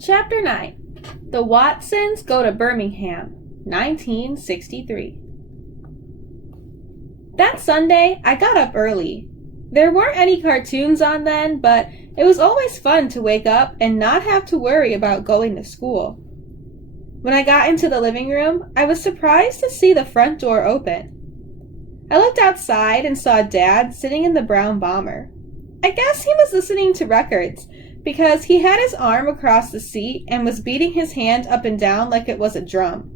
Chapter 9. The Watsons Go to Birmingham, 1963. That Sunday, I got up early. There weren't any cartoons on then, but it was always fun to wake up and not have to worry about going to school. When I got into the living room, I was surprised to see the front door open. I looked outside and saw Dad sitting in the brown bomber. I guess he was listening to records, because he had his arm across the seat and was beating his hand up and down like it was a drum.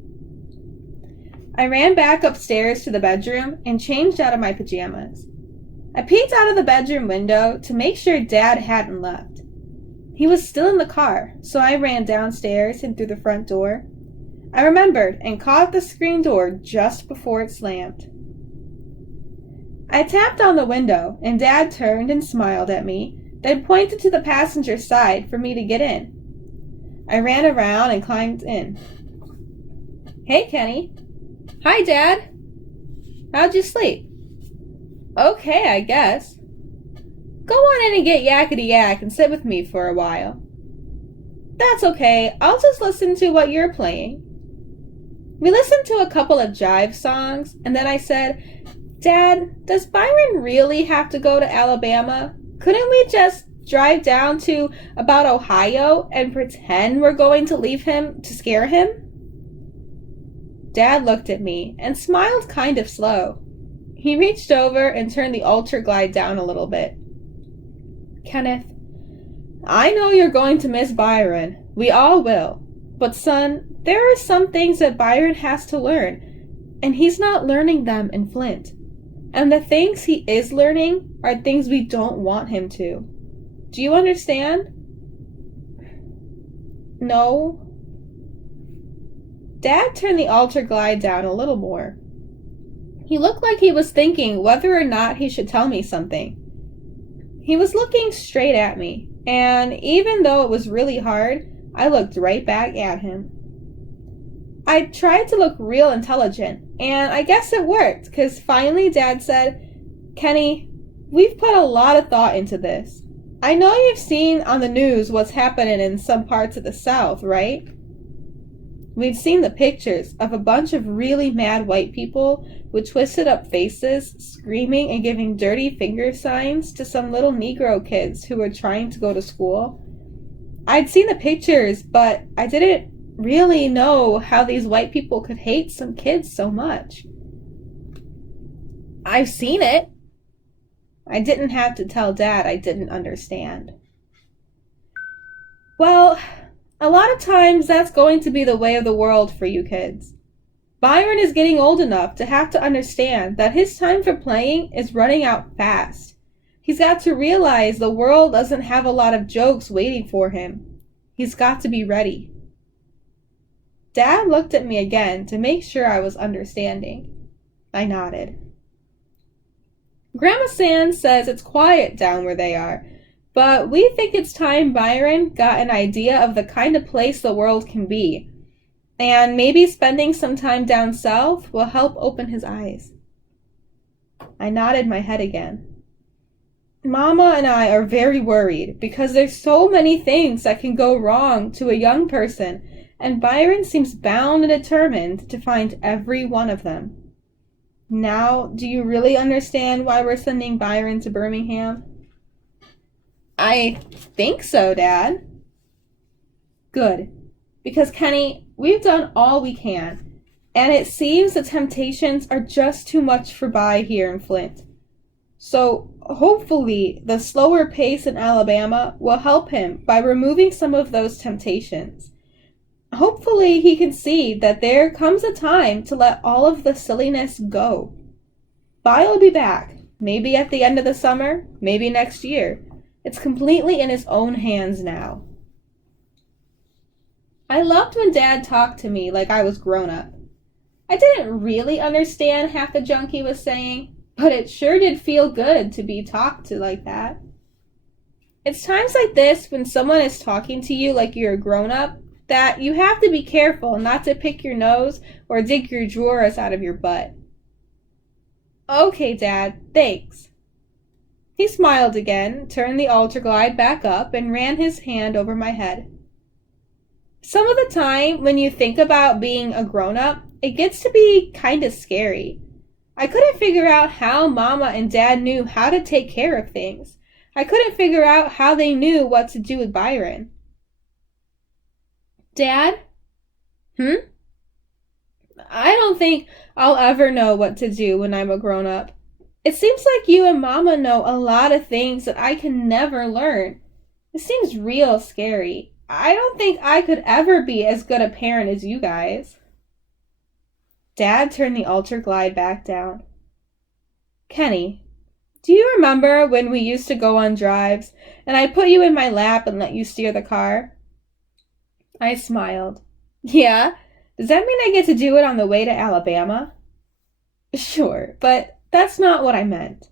I ran back upstairs to the bedroom and changed out of my pajamas. I peeked out of the bedroom window to make sure Dad hadn't left. He was still in the car, so I ran downstairs and through the front door. I remembered and caught the screen door just before it slammed. I tapped on the window, and Dad turned and smiled at me, then pointed to the passenger side for me to get in. I ran around and climbed in. "Hey, Kenny." "Hi, Dad." "How'd you sleep?" "Okay, I guess." "Go on in and get yakety yak and sit with me for a while." "That's okay, I'll just listen to what you're playing." We listened to a couple of jive songs, and then I said, "Dad, does Byron really have to go to Alabama? Couldn't we just drive down to about Ohio and pretend we're going to leave him to scare him?" Dad looked at me and smiled kind of slow. He reached over and turned the altar glide down a little bit. "Kenneth, I know you're going to miss Byron. We all will. But son, there are some things that Byron has to learn, and he's not learning them in Flint. And the things he is learning are things we don't want him to. Do you understand?" "No." Dad turned the altar glide down a little more. He looked like he was thinking whether or not he should tell me something. He was looking straight at me, and even though it was really hard, I looked right back at him. I tried to look real intelligent, and I guess it worked, because finally Dad said, "Kenny, we've put a lot of thought into this. I know you've seen on the news what's happening in some parts of the South, right?" We'd seen the pictures of a bunch of really mad white people with twisted up faces, screaming and giving dirty finger signs to some little Negro kids who were trying to go to school. I'd seen the pictures, but I didn't really know how these white people could hate some kids so much. "I've seen it." I didn't have to tell Dad I didn't understand. "Well, a lot of times that's going to be the way of the world for you kids. Byron is getting old enough to have to understand that his time for playing is running out fast. He's got to realize the world doesn't have a lot of jokes waiting for him. He's got to be ready." Dad looked at me again to make sure I was understanding. I nodded. "Grandma Sands says it's quiet down where they are, but we think it's time Byron got an idea of the kind of place the world can be, and maybe spending some time down south will help open his eyes." I nodded my head again. "Mama and I are very worried because there's so many things that can go wrong to a young person, and Byron seems bound and determined to find every one of them. Now, do you really understand why we're sending Byron to Birmingham?" "I think so, Dad." "Good. Because, Kenny, we've done all we can, and it seems the temptations are just too much for By here in Flint. So, hopefully, the slower pace in Alabama will help him by removing some of those temptations. Hopefully, he can see that there comes a time to let all of the silliness go. By will be back, maybe at the end of the summer, maybe next year. It's completely in his own hands now." I loved when Dad talked to me like I was grown up. I didn't really understand half the junk he was saying, but it sure did feel good to be talked to like that. It's times like this when someone is talking to you like you're a grown-up that you have to be careful not to pick your nose or dig your drawers out of your butt. "Okay, Dad, thanks." He smiled again, turned the altar glide back up, and ran his hand over my head. Some of the time, when you think about being a grown-up, it gets to be kind of scary. I couldn't figure out how Mama and Dad knew how to take care of things. I couldn't figure out how they knew what to do with Byron. Dad? I don't think I'll ever know what to do when I'm a grown-up. It seems like you and Mama know a lot of things that I can never learn. It seems real scary. I don't think I could ever be as good a parent as you guys. Dad turned the altar glide back down. Kenny, do you remember when we used to go on drives and I put you in my lap and let you steer the car? I smiled. Yeah? Does that mean I get to do it on the way to Alabama? Sure, but that's not what I meant.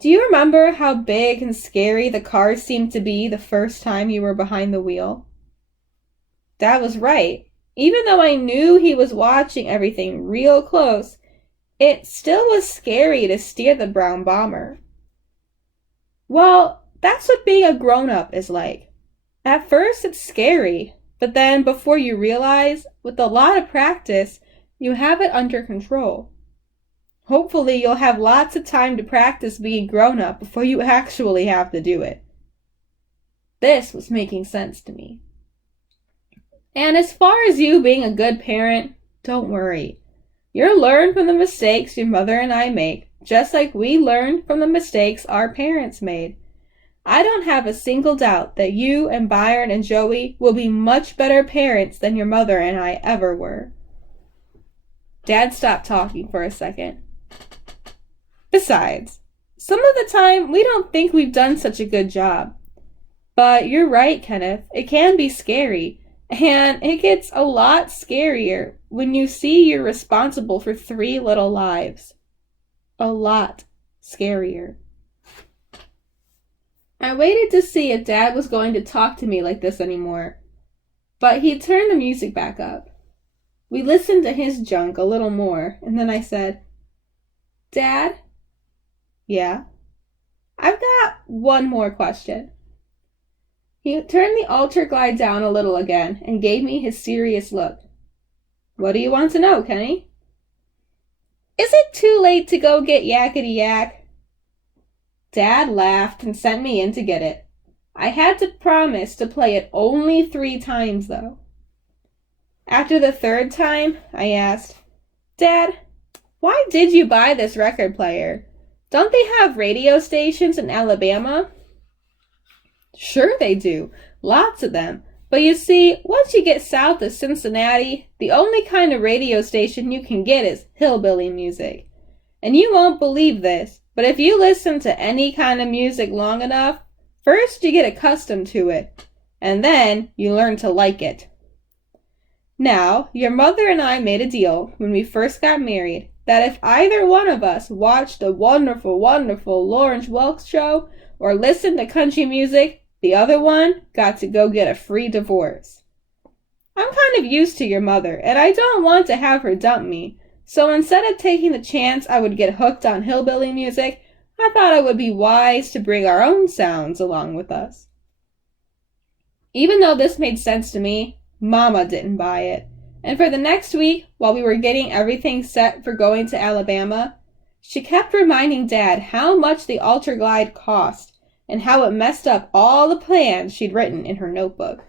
Do you remember how big and scary the car seemed to be the first time you were behind the wheel? Dad was right. Even though I knew he was watching everything real close, it still was scary to steer the brown bomber. Well, that's what being a grown-up is like. At first it's scary, but then before you realize, with a lot of practice, you have it under control. Hopefully you'll have lots of time to practice being grown-up before you actually have to do it. This was making sense to me. And as far as you being a good parent, don't worry. You'll learn from the mistakes your mother and I make, just like we learned from the mistakes our parents made. I don't have a single doubt that you and Byron and Joey will be much better parents than your mother and I ever were. Dad stopped talking for a second. Besides, some of the time we don't think we've done such a good job. But you're right, Kenneth. It can be scary. And it gets a lot scarier when you see you're responsible for 3 little lives. A lot scarier. I waited to see if Dad was going to talk to me like this anymore, but he turned the music back up. We listened to his junk a little more, and then I said, Dad? Yeah? I've got one more question. He turned the altar glide down a little again and gave me his serious look. What do you want to know, Kenny? Is it too late to go get Yakety Yak? Dad laughed and sent me in to get it. I had to promise to play it only 3 times, though. After the 3rd time, I asked, Dad, why did you buy this record player? Don't they have radio stations in Alabama? Sure they do. Lots of them. But you see, once you get south of Cincinnati, the only kind of radio station you can get is hillbilly music. And you won't believe this, but if you listen to any kind of music long enough, first you get accustomed to it, and then you learn to like it. Now, your mother and I made a deal when we first got married that if either one of us watched the wonderful, wonderful Lawrence Welk show or listened to country music, the other one got to go get a free divorce. I'm kind of used to your mother, and I don't want to have her dump me, so instead of taking the chance I would get hooked on hillbilly music, I thought it would be wise to bring our own sounds along with us. Even though this made sense to me, Mama didn't buy it, and for the next week, while we were getting everything set for going to Alabama, she kept reminding Dad how much the altar glide cost and how it messed up all the plans she'd written in her notebook.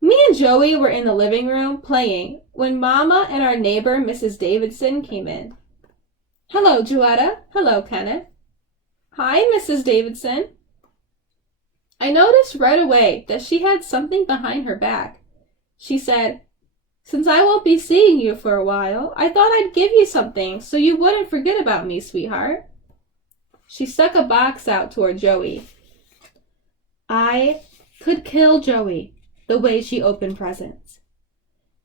Me and Joey were in the living room playing when Mama and our neighbor, Mrs. Davidson, came in. Hello, Joetta. Hello, Kenneth. Hi, Mrs. Davidson. I noticed right away that she had something behind her back. She said, Since I won't be seeing you for a while, I thought I'd give you something so you wouldn't forget about me, sweetheart. She stuck a box out toward Joey. I could kill Joey the way she opened presents.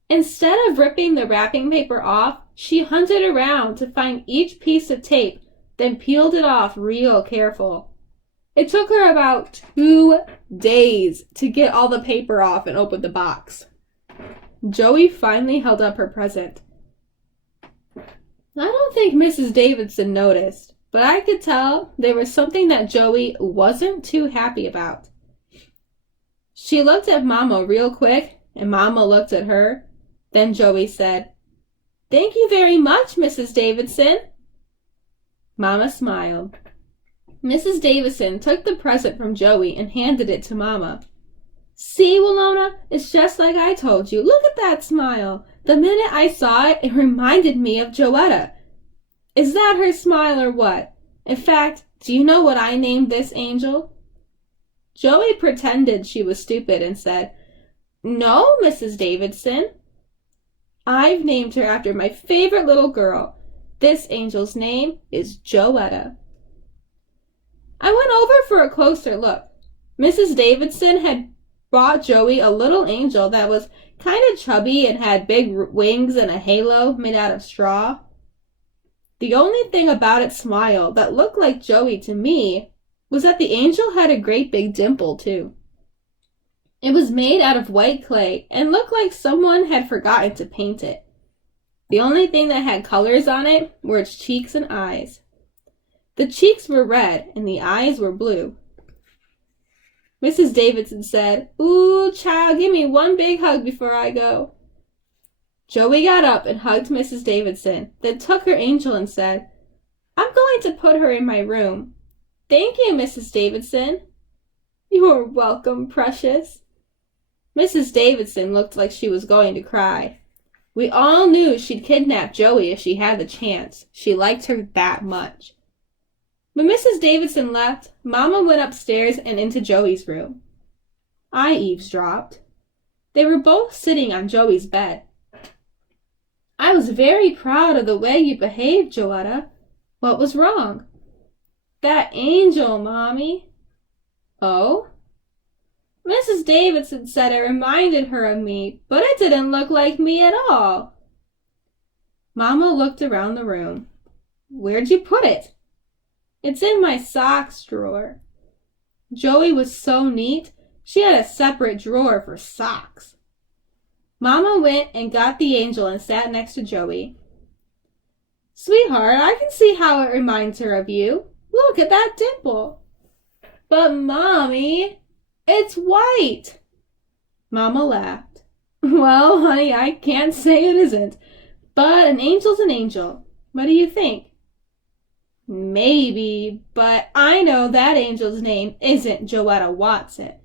Instead of ripping the wrapping paper off, she hunted around to find each piece of tape, then peeled it off real careful. It took her about 2 days to get all the paper off and open the box. Joey finally held up her present. I don't think Mrs. Davidson noticed, but I could tell there was something that Joey wasn't too happy about. She looked at Mama real quick, and Mama looked at her. Then Joey said, "Thank you very much, Mrs. Davidson." Mama smiled. Mrs. Davidson took the present from Joey and handed it to Mama. "See, Winona, it's just like I told you. Look at that smile. The minute I saw it, it reminded me of Joetta. Is that her smile or what? In fact, do you know what I named this angel?" Joey pretended she was stupid and said, "No, Mrs. Davidson. I've named her after my favorite little girl. This angel's name is Joetta." I went over for a closer look. Mrs. Davidson had brought Joey a little angel that was kind of chubby and had big wings and a halo made out of straw. The only thing about its smile that looked like Joey to me was that the angel had a great big dimple too. It was made out of white clay and looked like someone had forgotten to paint it. The only thing that had colors on it were its cheeks and eyes. The cheeks were red and the eyes were blue. Mrs. Davidson said, "Ooh, child, give me one big hug before I go." Joey got up and hugged Mrs. Davidson, then took her angel and said, "I'm going to put her in my room." "Thank you, Mrs. Davidson." "You're welcome, precious." Mrs. Davidson looked like she was going to cry. We all knew she'd kidnap Joey if she had the chance. She liked her that much. When Mrs. Davidson left, Mama went upstairs and into Joey's room. I eavesdropped. They were both sitting on Joey's bed. "I was very proud of the way you behaved, Joetta. What was wrong?" "That angel, Mommy." "Oh?" "Mrs. Davidson said it reminded her of me, but it didn't look like me at all." Mama looked around the room. "Where'd you put it?" "It's in my socks drawer." Joey was so neat, she had a separate drawer for socks. Mama went and got the angel and sat next to Joey. "Sweetheart, I can see how it reminds her of you. Look at that dimple." "But, Mommy, it's white." Mama laughed. "Well, honey, I can't say it isn't, but an angel's an angel. What do you think?" "Maybe, but I know that angel's name isn't Joetta Watson."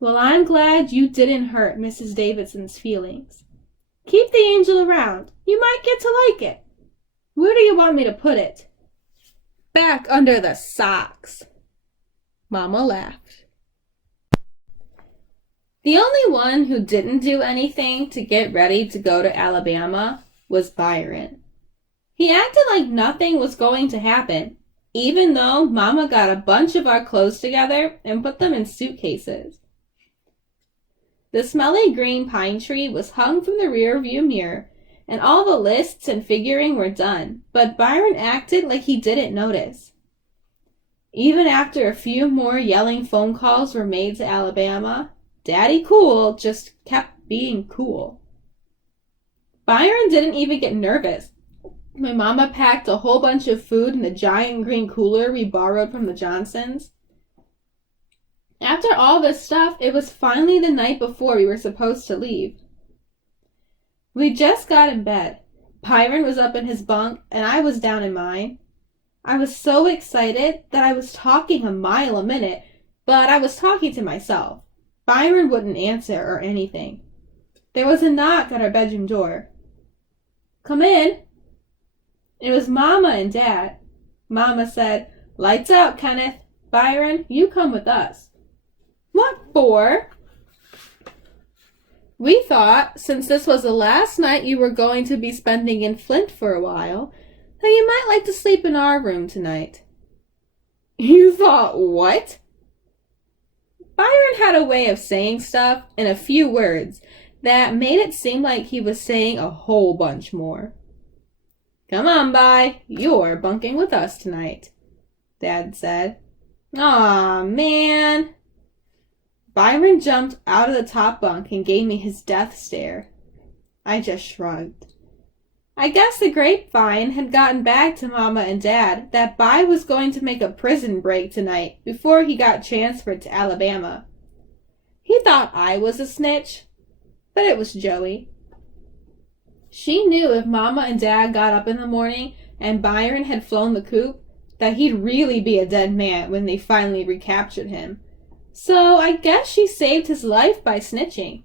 "Well, I'm glad you didn't hurt Mrs. Davidson's feelings. Keep the angel around. You might get to like it. Where do you want me to put it?" "Back under the socks." Mama laughed. The only one who didn't do anything to get ready to go to Alabama was Byron. He acted like nothing was going to happen, even though Mama got a bunch of our clothes together and put them in suitcases. The smelly green pine tree was hung from the rear view mirror, and all the lists and figuring were done, but Byron acted like he didn't notice. Even after a few more yelling phone calls were made to Alabama, Daddy Cool just kept being cool. Byron didn't even get nervous when Mama packed a whole bunch of food in the giant green cooler we borrowed from the Johnsons. After all this stuff, it was finally the night before we were supposed to leave. We just got in bed. Byron was up in his bunk, and I was down in mine. I was so excited that I was talking a mile a minute, but I was talking to myself. Byron wouldn't answer or anything. There was a knock at our bedroom door. "Come in." It was Mama and Dad. Mama said, "Lights out, Kenneth. Byron, you come with us." "What for?" "We thought, since this was the last night you were going to be spending in Flint for a while, that you might like to sleep in our room tonight." "You thought what?" Byron had a way of saying stuff in a few words that made it seem like he was saying a whole bunch more. "Come on, By, you're bunking with us tonight," Dad said. "Aw, man." Byron jumped out of the top bunk and gave me his death stare. I just shrugged. I guess the grapevine had gotten back to Mama and Dad that By was going to make a prison break tonight before he got transferred to Alabama. We thought I was a snitch, but it was Joey. She knew if Mama and Dad got up in the morning and Byron had flown the coop, that he'd really be a dead man when they finally recaptured him. So I guess she saved his life by snitching.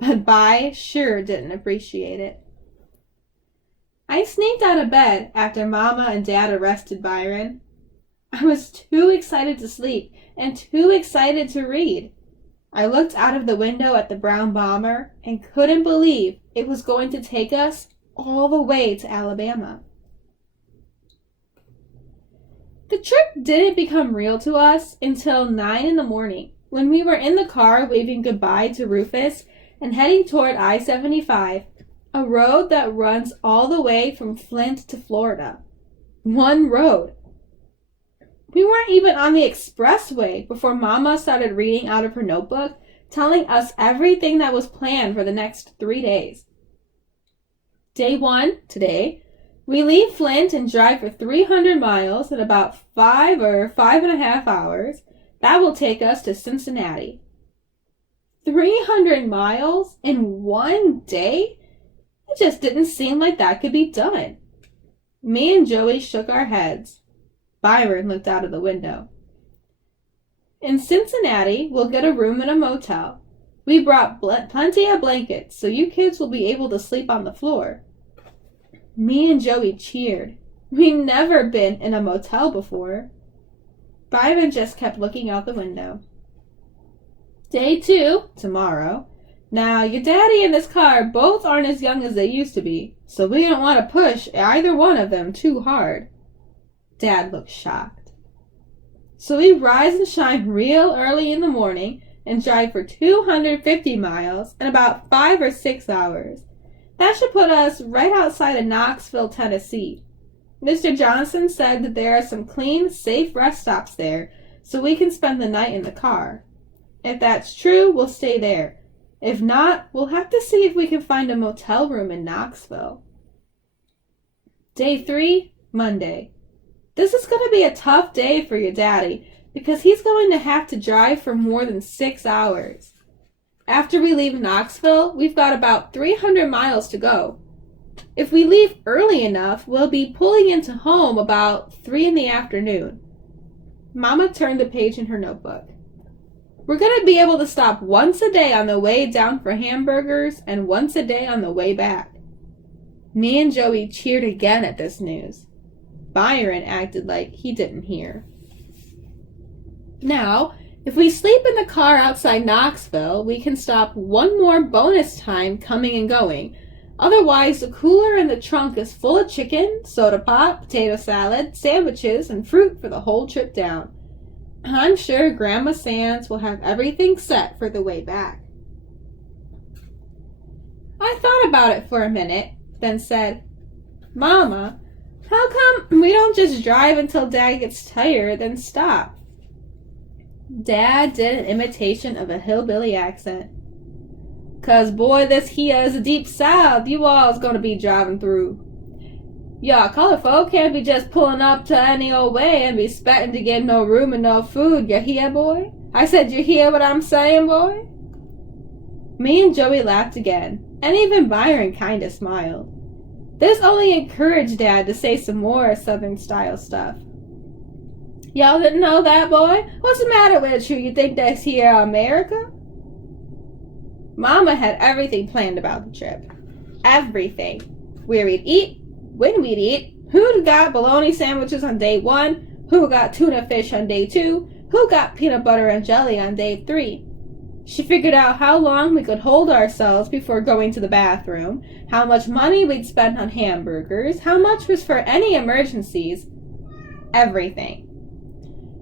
But Bai sure didn't appreciate it. I sneaked out of bed after Mama and Dad arrested Byron. I was too excited to sleep and too excited to read. I looked out of the window at the brown bomber and couldn't believe it was going to take us all the way to Alabama. The trip didn't become real to us until 9 in the morning, when we were in the car waving goodbye to Rufus and heading toward I-75, a road that runs all the way from Flint to Florida. One road. We weren't even on the expressway before Mama started reading out of her notebook, telling us everything that was planned for the next 3 days. Day 1, today, we leave Flint and drive for 300 miles in about 5 or 5.5 hours. That will take us to Cincinnati. 300 miles in one day? It just didn't seem like that could be done. Me and Joey shook our heads. Byron looked out of the window. In Cincinnati, we'll get a room in a motel. We brought plenty of blankets, so you kids will be able to sleep on the floor. Me and Joey cheered. We'd never been in a motel before. Byron just kept looking out the window. Day 2, tomorrow. Now, your daddy and this car both aren't as young as they used to be, so we don't want to push either one of them too hard. Dad looked shocked. So we rise and shine real early in the morning and drive for 250 miles in about 5 or 6 hours. That should put us right outside of Knoxville, Tennessee. Mr. Johnson said that there are some clean, safe rest stops there, so we can spend the night in the car. If that's true, we'll stay there. If not, we'll have to see if we can find a motel room in Knoxville. Day 3, Monday. This is going to be a tough day for your daddy because he's going to have to drive for more than 6 hours. After we leave Knoxville, we've got about 300 miles to go. If we leave early enough, we'll be pulling into home about 3 in the afternoon. Mama turned a page in her notebook. We're going to be able to stop once a day on the way down for hamburgers and once a day on the way back. Me and Joey cheered again at this news. Byron acted like he didn't hear. Now, if we sleep in the car outside Knoxville, we can stop one more bonus time coming and going. Otherwise, the cooler in the trunk is full of chicken, soda pop, potato salad, sandwiches, and fruit for the whole trip down. I'm sure Grandma Sands will have everything set for the way back. I thought about it for a minute, then said, Mama, how come we don't just drive until Dad gets tired, then stop? Dad did an imitation of a hillbilly accent. 'Cause boy, this here is the deep south you all's gonna be driving through. Y'all colored folk can't be just pulling up to any old way and be specting to get no room and no food, you hear, boy? I said you hear what I'm saying, boy? Me and Joey laughed again, and even Byron kinda smiled. This only encouraged Dad to say some more Southern-style stuff. Y'all didn't know that, boy? What's the matter with you? You think that's here America? Mama had everything planned about the trip. Everything. Where we'd eat, when we'd eat, who got bologna sandwiches on day 1, who got tuna fish on day 2, who got peanut butter and jelly on day 3. She figured out how long we could hold ourselves before going to the bathroom, how much money we'd spend on hamburgers, how much was for any emergencies. Everything.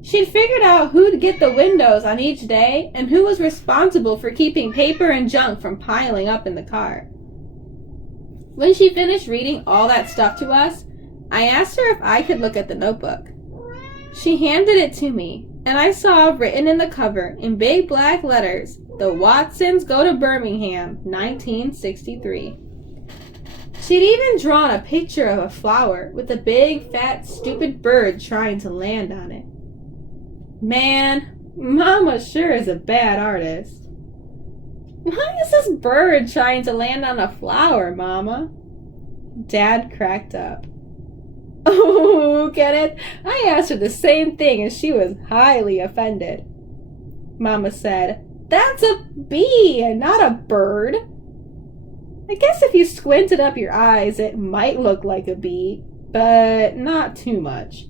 She'd figured out who'd get the windows on each day and who was responsible for keeping paper and junk from piling up in the car. When she finished reading all that stuff to us, I asked her if I could look at the notebook. She handed it to me, and I saw written in the cover in big black letters, "The Watsons go to Birmingham, 1963. She'd even drawn a picture of a flower with a big, fat, stupid bird trying to land on it. Man, Mama sure is a bad artist. Why is this bird trying to land on a flower, Mama? Dad cracked up. Oh, Kenneth, I asked her the same thing and she was highly offended. Mama said, "That's a bee and not a bird." I guess if you squinted up your eyes, it might look like a bee, but not too much.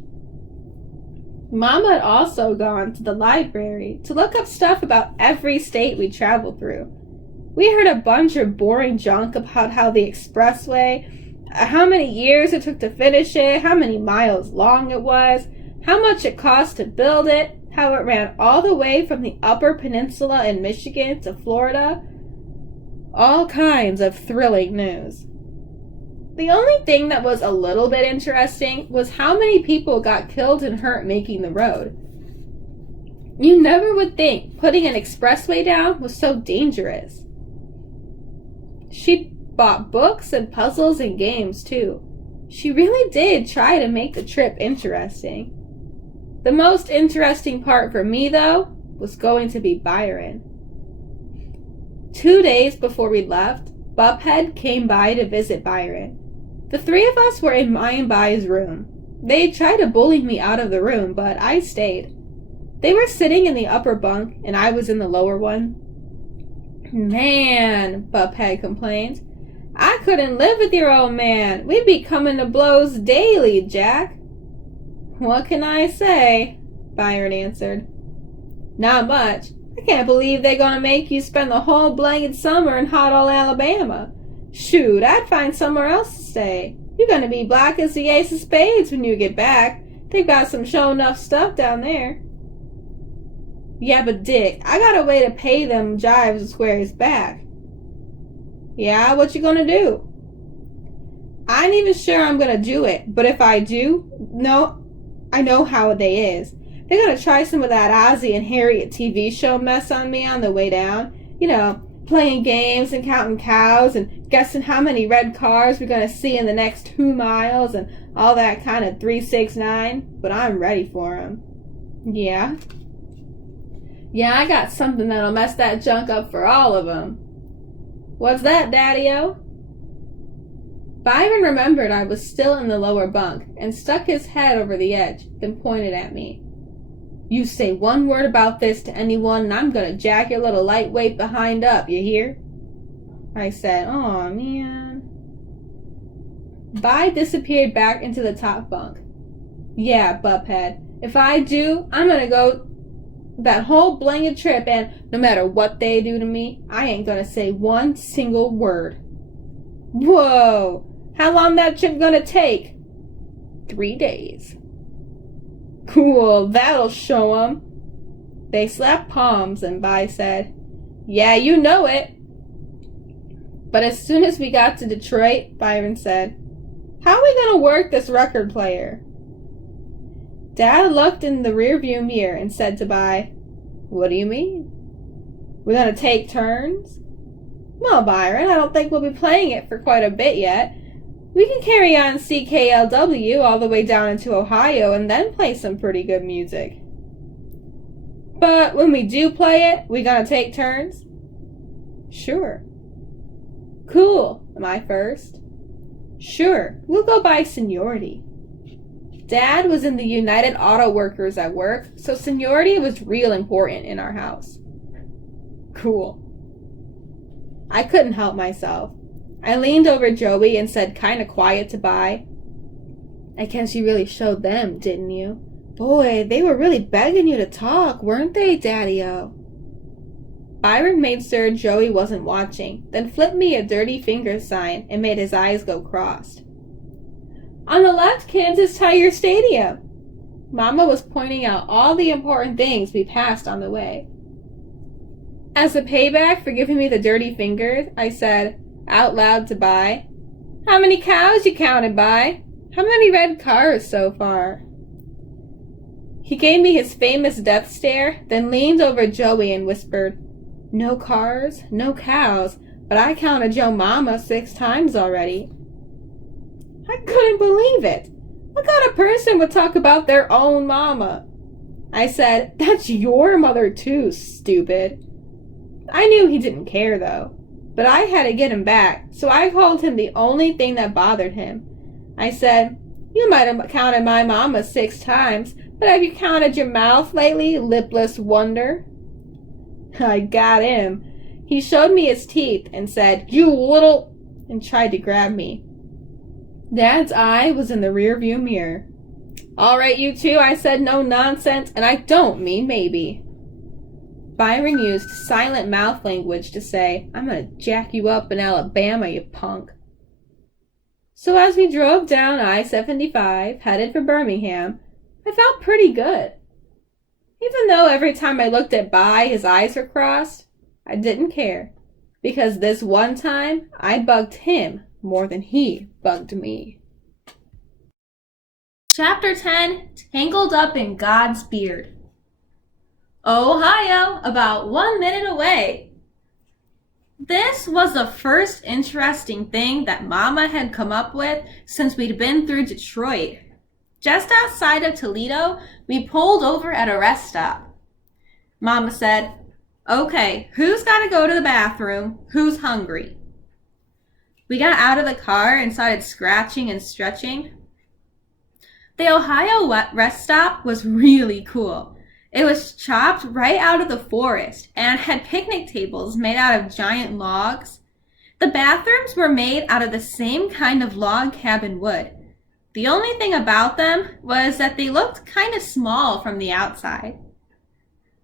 Mama had also gone to the library to look up stuff about every state we traveled through. We heard a bunch of boring junk about how the expressway, how many years it took to finish it, how many miles long it was, how much it cost to build it, how it ran all the way from the Upper Peninsula in Michigan to Florida. All kinds of thrilling news. The only thing that was a little bit interesting was how many people got killed and hurt making the road. You never would think putting an expressway down was so dangerous. She bought books and puzzles and games too. She really did try to make the trip interesting. The most interesting part for me, though, was going to be Byron. 2 days before we left, Bubhead came by to visit Byron. The three of us were in my and Bai's room. They tried to bully me out of the room, but I stayed. They were sitting in the upper bunk, and I was in the lower one. "Man," Bubhead complained, "I couldn't live with your old man. We'd be coming to blows daily, Jack." "What can I say?" Byron answered. "Not much. I can't believe they're gonna make you spend the whole blanket summer in hot old Alabama. Shoot, I'd find somewhere else to stay. You're gonna be black as the ace of spades when you get back. They've got some show enough stuff down there." "Yeah, but Dick, I got a way to pay them jives to square his back." "Yeah, what you gonna do?" "I ain't even sure I'm gonna do it, but if I do, I know how they is. They're gonna try some of that Ozzie and Harriet TV show mess on me on the way down. You know, playing games and counting cows and guessing how many red cars we're gonna see in the next 2 miles and all that kind of 369, but I'm ready for 'em. "Yeah? Yeah, I got something that'll mess that junk up for all of 'em." "What's that, Daddy-o?" Byron remembered I was still in the lower bunk and stuck his head over the edge, then pointed at me. "You say one word about this to anyone and I'm gonna jack your little lightweight behind up, you hear?" I said, "Aw, man." Bi disappeared back into the top bunk. "Yeah, Bubhead, if I do, I'm gonna go that whole blanket trip and no matter what they do to me, I ain't gonna say one single word." "Whoa! How long that trip gonna take?" 3 days. "Cool, that'll show 'em." They slapped palms and Bi said, "Yeah, you know it." But as soon as we got to Detroit, Byron said, "How are we gonna work this record player?" Dad looked in the rearview mirror and said to Bi, "What do you mean?" "We're gonna take turns?" "Well, Byron, I don't think we'll be playing it for quite a bit yet. We can carry on CKLW all the way down into Ohio and then play some pretty good music." "But when we do play it, we gonna take turns?" "Sure." "Cool. Am I first?" "Sure. We'll go by seniority." Dad was in the United Auto Workers at work, so seniority was real important in our house. "Cool." I couldn't help myself. I leaned over Joey and said kinda quiet to Bi, "I guess you really showed them, didn't you? Boy, they were really begging you to talk, weren't they, Daddy-o?" Byron made sure Joey wasn't watching, then flipped me a dirty finger sign and made his eyes go crossed. "On the left, Kansas Tiger Stadium." Mama was pointing out all the important things we passed on the way. As a payback for giving me the dirty fingers, I said, out loud to Bi, "How many cows you counted, Bi? How many red cars so far?" He gave me his famous death stare, then leaned over Joey and whispered, "No cars, no cows, but I counted Joe Mama 6 times already." I couldn't believe it. What kind of person would talk about their own mama? I said, "That's your mother too, stupid." I knew he didn't care, though. But I had to get him back, so I called him the only thing that bothered him. I said, "You might have counted my mama 6 times, but have you counted your mouth lately, lipless wonder?" I got him. He showed me his teeth and said, "You little," and tried to grab me. Dad's eye was in the rearview mirror. "All right, you two," I said, "no nonsense, and I don't mean maybe." Byron used silent mouth language to say, "I'm gonna jack you up in Alabama, you punk." So as we drove down I-75, headed for Birmingham, I felt pretty good. Even though every time I looked at By, his eyes were crossed, I didn't care, because this one time I bugged him more than he bugged me. Chapter 10, Tangled Up in God's Beard. Ohio, about 1 minute away. This was the first interesting thing that Mama had come up with since we'd been through Detroit. Just outside of Toledo, we pulled over at a rest stop. Mama said, "Okay, who's got to go to the bathroom? Who's hungry?" We got out of the car and started scratching and stretching. The Ohio rest stop was really cool. It was chopped right out of the forest and had picnic tables made out of giant logs. The bathrooms were made out of the same kind of log cabin wood. The only thing about them was that they looked kind of small from the outside.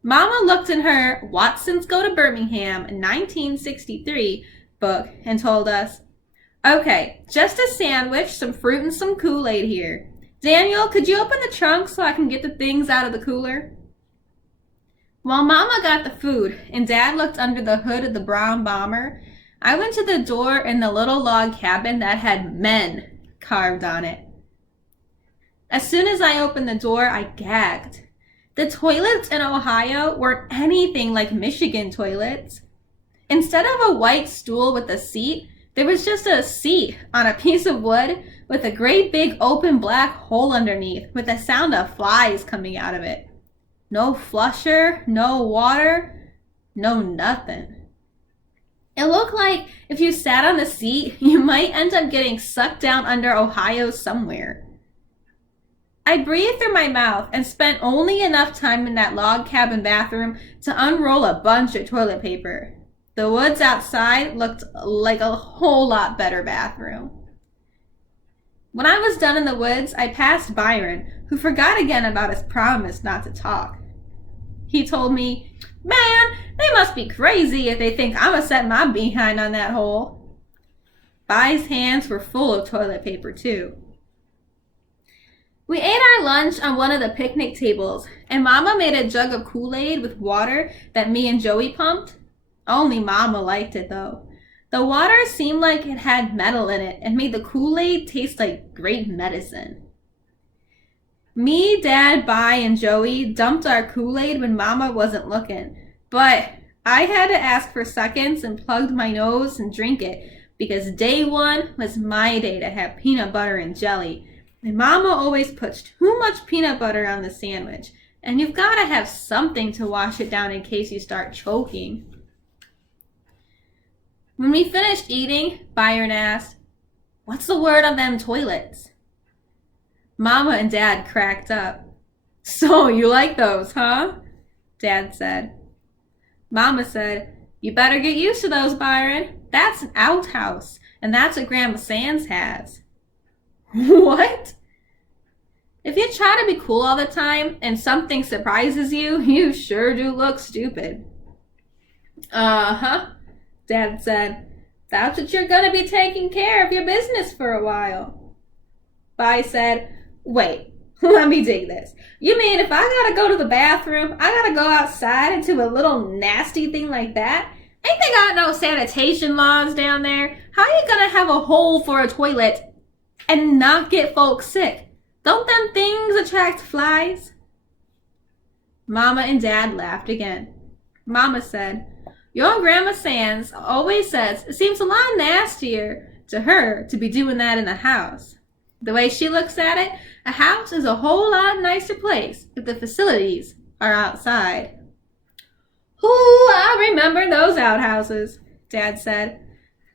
Mama looked in her Watson's Go to Birmingham 1963 book and told us, "Okay, just a sandwich, some fruit, and some Kool-Aid here. Daniel, could you open the trunk so I can get the things out of the cooler?" While Mama got the food and Dad looked under the hood of the brown bomber, I went to the door in the little log cabin that had "men" carved on it. As soon as I opened the door, I gagged. The toilets in Ohio weren't anything like Michigan toilets. Instead of a white stool with a seat, there was just a seat on a piece of wood with a great big open black hole underneath with the sound of flies coming out of it. No flusher, no water, no nothing. It looked like if you sat on the seat, you might end up getting sucked down under Ohio somewhere. I breathed through my mouth and spent only enough time in that log cabin bathroom to unroll a bunch of toilet paper. The woods outside looked like a whole lot better bathroom. When I was done in the woods, I passed Byron, who forgot again about his promise not to talk. He told me, "Man, they must be crazy if they think I'ma set my behind on that hole." By's hands were full of toilet paper, too. We ate our lunch on one of the picnic tables, and Mama made a jug of Kool-Aid with water that me and Joey pumped. Only Mama liked it, though. The water seemed like it had metal in it and made the Kool-Aid taste like great medicine. Me, Dad, By, and Joey dumped our Kool-Aid when Mama wasn't looking, but I had to ask for seconds and plugged my nose and drink it because day one was my day to have peanut butter and jelly, and Mama always puts too much peanut butter on the sandwich, and you've got to have something to wash it down in case you start choking. When we finished eating, Byron asked, "What's the word on them toilets?" Mama and Dad cracked up. "So you like those, huh?" Dad said. Mama said, "You better get used to those, Byron. That's an outhouse, and that's what Grandma Sands has." What? If you try to be cool all the time and something surprises you, you sure do look stupid. Uh-huh, Dad said. "That's what you're gonna be taking care of your business for a while." By said, "Wait, let me dig this. You mean if I gotta go to the bathroom, I gotta go outside into a little nasty thing like that? Ain't they got no sanitation laws down there? How you gonna have a hole for a toilet and not get folks sick? Don't them things attract flies?" Mama and Dad laughed again. Mama said, "Your Grandma Sands always says it seems a lot nastier to her to be doing that in the house. The way she looks at it, a house is a whole lot nicer place if the facilities are outside." "Ooh, I remember those outhouses, Dad said.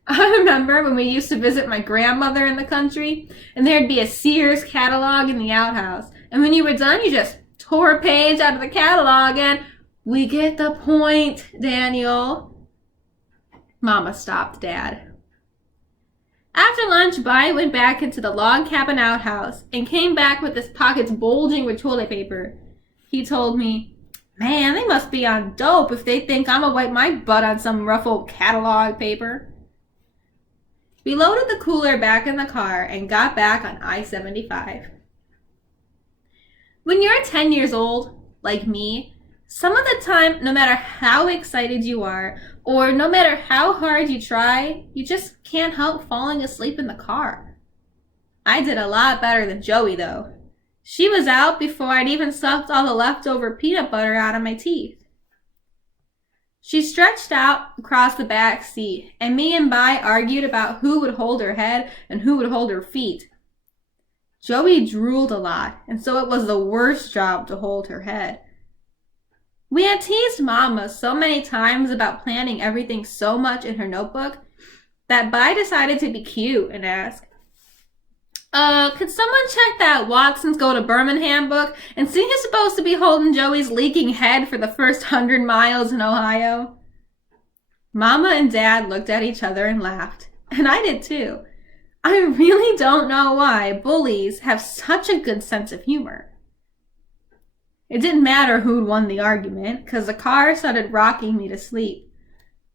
I remember when we used to visit my grandmother in the country, and there'd be a Sears catalog in the outhouse. And when you were done, you just tore a page out of the catalog and, we get the point, Daniel. Mama stopped Dad. After lunch, Bai went back into the log cabin outhouse and came back with his pockets bulging with toilet paper. He told me, man, they must be on dope if they think I'm gonna wipe my butt on some rough old catalog paper. We loaded the cooler back in the car and got back on I-75. When you're 10 years old, like me, some of the time, no matter how excited you are, or no matter how hard you try, you just can't help falling asleep in the car. I did a lot better than Joey, though. She was out before I'd even sucked all the leftover peanut butter out of my teeth. She stretched out across the back seat, and me and Bai argued about who would hold her head and who would hold her feet. Joey drooled a lot, and so it was the worst job to hold her head. We had teased Mama so many times about planning everything so much in her notebook that Bai decided to be cute and ask, could someone check that Watson's Go to Birmingham book and see who's supposed to be holding Joey's leaking head for the first 100 miles in Ohio? Mama and Dad looked at each other and laughed, and I did too. I really don't know why bullies have such a good sense of humor. It didn't matter who'd won the argument, because the car started rocking me to sleep.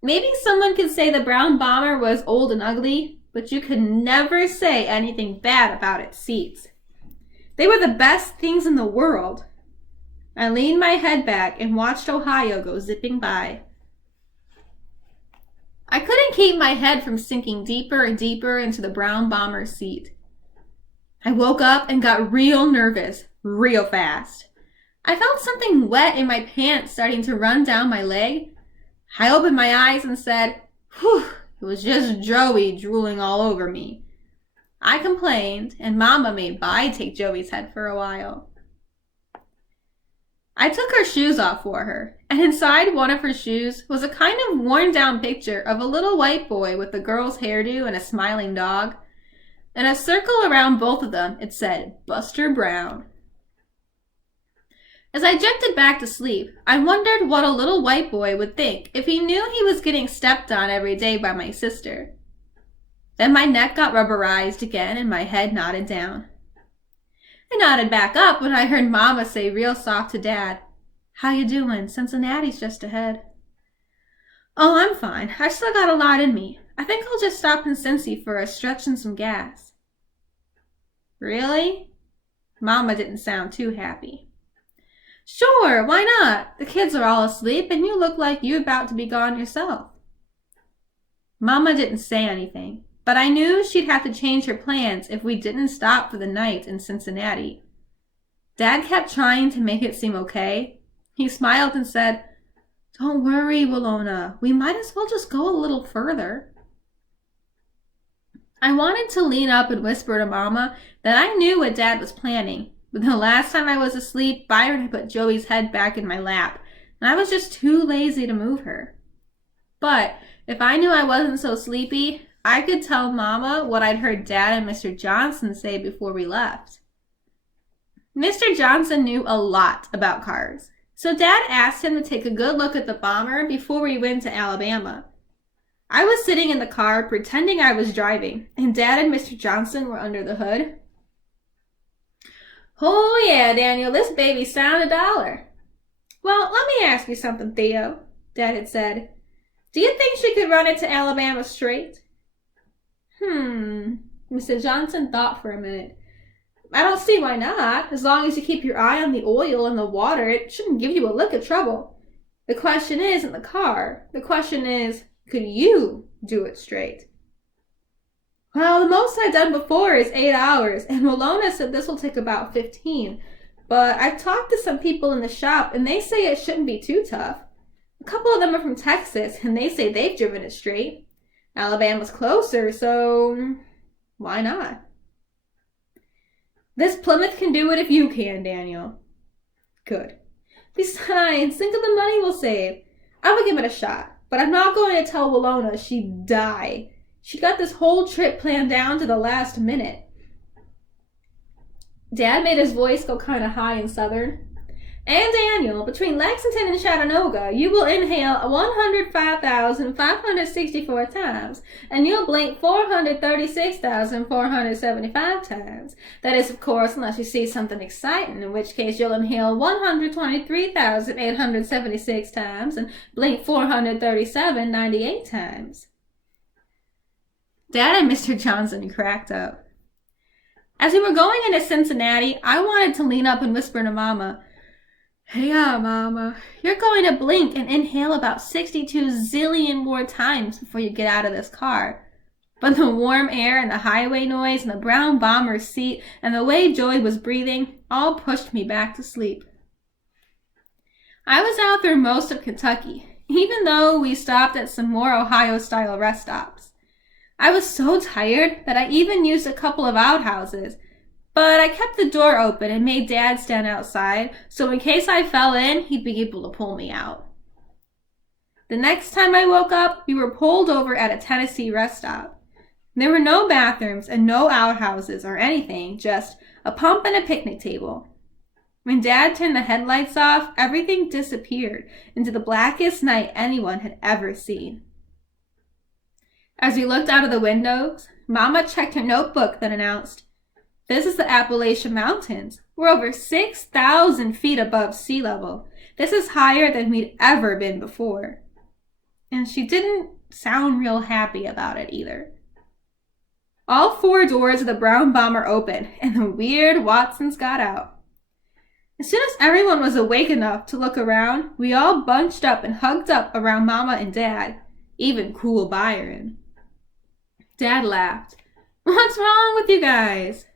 Maybe someone could say the brown bomber was old and ugly, but you could never say anything bad about its seats. They were the best things in the world. I leaned my head back and watched Ohio go zipping by. I couldn't keep my head from sinking deeper and deeper into the brown bomber's seat. I woke up and got real nervous, real fast. I felt something wet in my pants starting to run down my leg. I opened my eyes and said, whew. It was just Joey drooling all over me. I complained, and Mama made Bai take Joey's head for a while. I took her shoes off for her, and inside one of her shoes was a kind of worn-down picture of a little white boy with a girl's hairdo and a smiling dog. In a circle around both of them, it said, Buster Brown. As I drifted back to sleep, I wondered what a little white boy would think if he knew he was getting stepped on every day by my sister. Then my neck got rubberized again and my head nodded down. I nodded back up when I heard Mama say real soft to Dad, "How you doing? Cincinnati's just ahead." "Oh, I'm fine. I still got a lot in me. I think I'll just stop in Cincy for a stretch and some gas." "Really?" Mama didn't sound too happy. "Sure, why not? The kids are all asleep and you look like you're about to be gone yourself." Mama didn't say anything, but I knew she'd have to change her plans if we didn't stop for the night in Cincinnati. Dad kept trying to make it seem okay. He smiled and said, "Don't worry, Willona. We might as well just go a little further." I wanted to lean up and whisper to Mama that I knew what Dad was planning, but the last time I was asleep, Byron had put Joey's head back in my lap, and I was just too lazy to move her. But if I knew I wasn't so sleepy, I could tell Mama what I'd heard Dad and Mr. Johnson say before we left. Mr. Johnson knew a lot about cars, so Dad asked him to take a good look at the bomber before we went to Alabama. I was sitting in the car pretending I was driving, and Dad and Mr. Johnson were under the hood. "Oh yeah, Daniel, this baby's $1. "Well, let me ask you something, Theo," Dad had said. "Do you think she could run it to Alabama straight?" Mr. Johnson thought for a minute. "I don't see why not. As long as you keep your eye on the oil and the water, it shouldn't give you a lick of trouble. The question isn't the car. The question is, could you do it straight?" "Well, the most I've done before is 8 hours, and Willona said this will take about 15. But I've talked to some people in the shop, and they say it shouldn't be too tough. A couple of them are from Texas, and they say they've driven it straight. Alabama's closer, so why not?" "This Plymouth can do it if you can, Daniel." "Good. Besides, think of the money we'll save. I would give it a shot, but I'm not going to tell Willona she'd die. She got this whole trip planned down to the last minute. Dad made his voice go kind of high and southern. And Daniel, between Lexington and Chattanooga, you will inhale 105,564 times, and you'll blink 436,475 times. That is, of course, unless you see something exciting, in which case you'll inhale 123,876 times and blink 437,98 times. Dad and Mr. Johnson cracked up. As we were going into Cincinnati, I wanted to lean up and whisper to Mama, "Yeah, Mama, you're going to blink and inhale about 62 zillion more times before you get out of this car." But the warm air and the highway noise and the brown bomber's seat and the way Joey was breathing all pushed me back to sleep. I was out through most of Kentucky, even though we stopped at some more Ohio-style rest stops. I was so tired that I even used a couple of outhouses, but I kept the door open and made Dad stand outside, so in case I fell in, he'd be able to pull me out. The next time I woke up, we were pulled over at a Tennessee rest stop. There were no bathrooms and no outhouses or anything, just a pump and a picnic table. When Dad turned the headlights off, everything disappeared into the blackest night anyone had ever seen. As we looked out of the windows, Mama checked her notebook that announced, "This is the Appalachian Mountains. We're over 6,000 feet above sea level. This is higher than we'd ever been before." And she didn't sound real happy about it either. All 4 doors of the brown bomber opened, and the weird Watsons got out. As soon as everyone was awake enough to look around, we all bunched up and hugged up around Mama and Dad, even cool Byron. Dad laughed. "What's wrong with you guys?"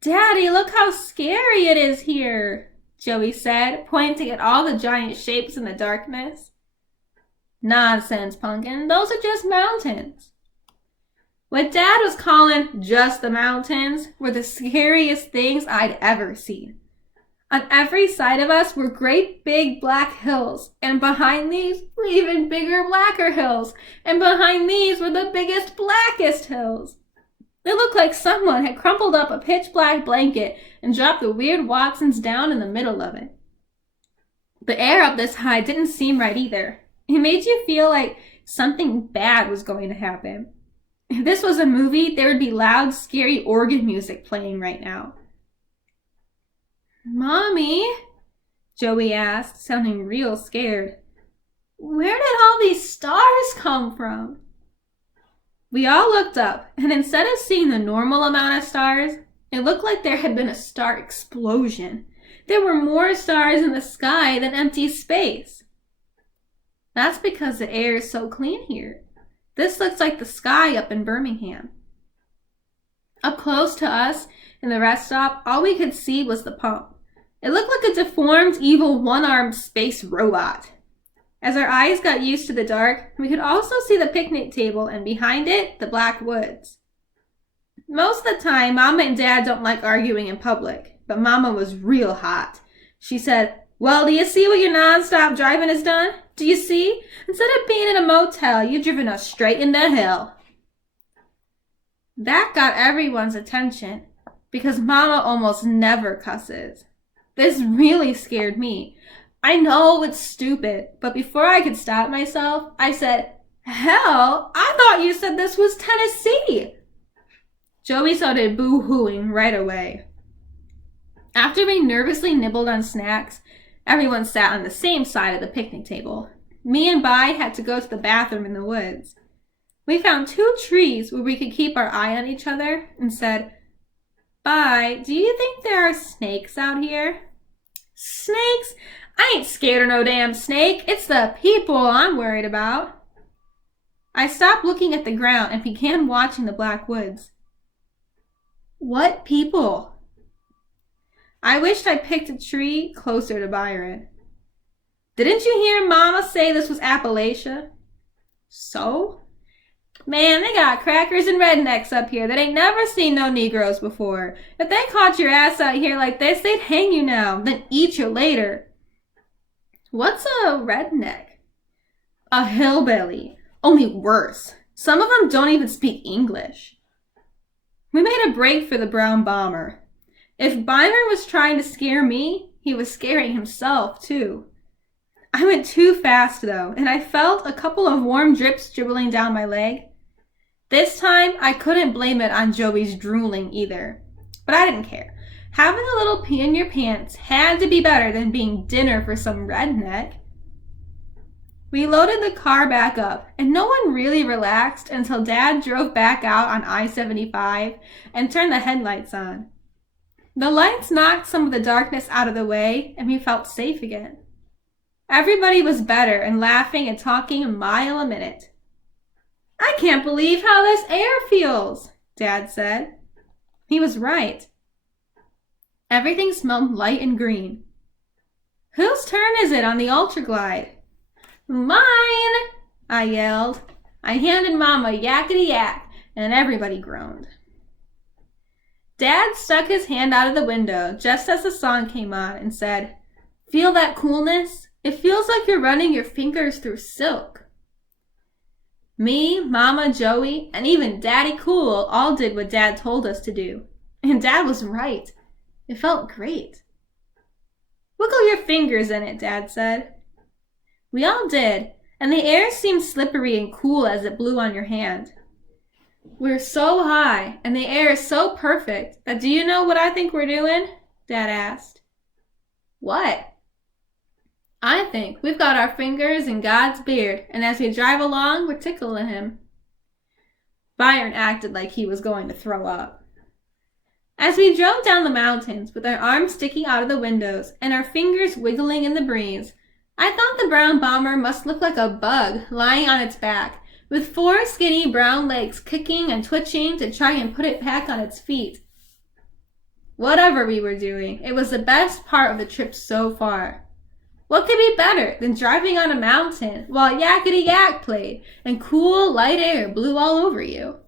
"Daddy, look how scary it is here," Joey said, pointing at all the giant shapes in the darkness. "Nonsense, Pumpkin. Those are just mountains." What Dad was calling just the mountains were the scariest things I'd ever seen. On every side of us were great big black hills, and behind these were even bigger, blacker hills, and behind these were the biggest, blackest hills. It looked like someone had crumpled up a pitch-black blanket and dropped the weird Watsons down in the middle of it. The air up this high didn't seem right either. It made you feel like something bad was going to happen. If this was a movie, there would be loud, scary organ music playing right now. "Mommy," Joey asked, sounding real scared, "where did all these stars come from?" We all looked up, and instead of seeing the normal amount of stars, it looked like there had been a star explosion. There were more stars in the sky than empty space. That's because the air is so clean here. This looks like the sky up in Birmingham. Up close to us, in the rest stop, all we could see was the pump. It looked like a deformed, evil, one-armed space robot. As our eyes got used to the dark, we could also see the picnic table and behind it, the black woods. Most of the time, Mama and Dad don't like arguing in public, but Mama was real hot. She said, "Well, do you see what your non-stop driving has done? Do you see? Instead of being in a motel, you've driven us straight into hell." That got everyone's attention, because Mama almost never cusses. This really scared me. I know it's stupid, but before I could stop myself, I said, "Hell, I thought you said this was Tennessee." Joey started boo-hooing right away. After we nervously nibbled on snacks, everyone sat on the same side of the picnic table. Me and Bai had to go to the bathroom in the woods. We found 2 trees where we could keep our eye on each other and said, "Bai, do you think there are snakes out here?" "Snakes? I ain't scared of no damn snake. It's the people I'm worried about." I stopped looking at the ground and began watching the black woods. "What people?" I wished I picked a tree closer to Byron. "Didn't you hear Mama say this was Appalachia?" "So?" "Man, they got crackers and rednecks up here that ain't never seen no Negroes before. If they caught your ass out here like this, they'd hang you now, then eat you later." "What's a redneck?" A hillbilly. Only worse. Some of them don't even speak English. We made a break for the brown bomber. If Byron was trying to scare me, he was scaring himself, too. I went too fast, though, and I felt a couple of warm drips dribbling down my leg. This time, I couldn't blame it on Joey's drooling either. But I didn't care. Having a little pee in your pants had to be better than being dinner for some redneck. We loaded the car back up, and no one really relaxed until Dad drove back out on I-75 and turned the headlights on. The lights knocked some of the darkness out of the way, and we felt safe again. Everybody was better and laughing and talking a mile a minute. I can't believe how this air feels, Dad said. He was right. Everything smelled light and green. Whose turn is it on the Ultraglide? Mine, I yelled. I handed Mom a yakety yak, and everybody groaned. Dad stuck his hand out of the window just as the song came on and said, "Feel that coolness? It feels like you're running your fingers through silk." Me, Mama, Joey, and even Daddy Cool all did what Dad told us to do. And Dad was right. It felt great. "Wiggle your fingers in it," Dad said. We all did, and the air seemed slippery and cool as it blew on your hand. We're so high, and the air is so perfect that do you know what I think we're doing? Dad asked. What? I think we've got our fingers in God's beard, and as we drive along, we're tickling him. Byron acted like he was going to throw up. As we drove down the mountains with our arms sticking out of the windows and our fingers wiggling in the breeze, I thought the brown bomber must look like a bug lying on its back, with 4 skinny brown legs kicking and twitching to try and put it back on its feet. Whatever we were doing, it was the best part of the trip so far. What could be better than driving on a mountain while Yakety Yak played and cool, light air blew all over you?